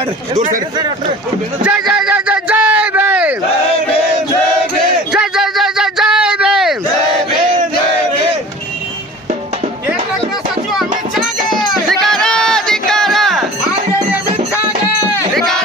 ಮಾಡ್ರಿ ದೂರ ಸರಿ. ಜೈ ಜೈ ಜೈ ಜೈ ಜೈ ಭೀಮ್ ಜೈ ಜೈ ಜೈ ಜೈ ಜೈ ಭೀಮ್ ಸಚಿವ ಅಮಿತ್ ಶಾಗೆ ಧಿಕ್ಕಾರ ಧಿಕ್ಕಾರ ಅಮಿತ್ ಶಾಗೆ ಧಿಕ್ಕಾರ